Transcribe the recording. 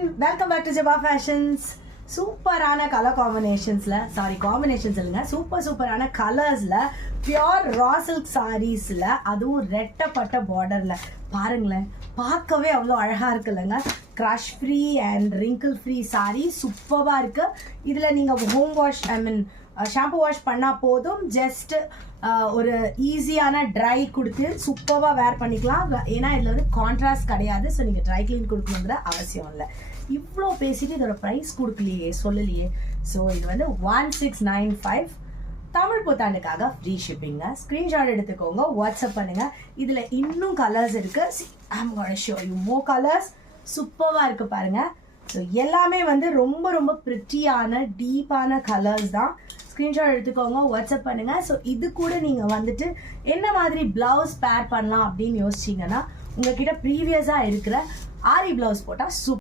Welcome back to Jeba fashions. சூப்பரான colour combinations இல்லைங்க, சூப்பரான கலர்ஸ்ல பியோர் ரா சில்க் சாரீஸ்ல, அதுவும் ரெட்டப்பட்ட பார்டர்ல பாருங்களேன், பார்க்கவே அவ்வளோ அழகா இருக்குல்லங்க. Crush free and wrinkle free sari சூப்பரா இருக்கு. இதுல நீங்க ஹோம் வாஷ் ஷாம்பு வாஷ் பண்ணால் போதும், ஜஸ்ட் ஒரு ஈஸியான ட்ரை கொடுத்து சூப்பராக வேர் பண்ணிக்கலாம். ஏன்னா இதில் வந்து கான்ட்ராஸ்ட் கிடையாது, ஸோ நீங்கள் ட்ரை கிளீன் கொடுக்கணுங்கிற அவசியம் இல்லை. இவ்வளோ பேசிட்டு இதோட ப்ரைஸ் கொடுக்கலையே, சொல்லலையே. ஸோ இது வந்து 1695 தமிழ் புத்தாண்டுக்காக ஃப்ரீ ஷிப்பிங்க. ஸ்க்ரீன்ஷாட் எடுத்துக்கோங்க, வாட்ஸ்அப் பண்ணுங்க. இதில் இன்னும் கலர்ஸ் இருக்கு. I'm gonna show you more colours. சூப்பராக இருக்கு பாருங்க. ஸோ எல்லாமே வந்து ரொம்ப ப்ரிட்டியான டீப்பான கலர்ஸ் தான். ஸ்க்ரீன்ஷாட் எடுத்துக்கோங்க, வாட்ஸ்அப் பண்ணுங்க. ஸோ இது கூட நீங்கள் வந்துட்டு என்ன மாதிரி பிளவுஸ் பேர் பண்ணலாம் அப்படின்னு யோசிச்சிங்கன்னா, உங்ககிட்ட ப்ரீவியஸாக இருக்கிற ஆரி பிளவுஸ் போட்டால் சூப்பர்.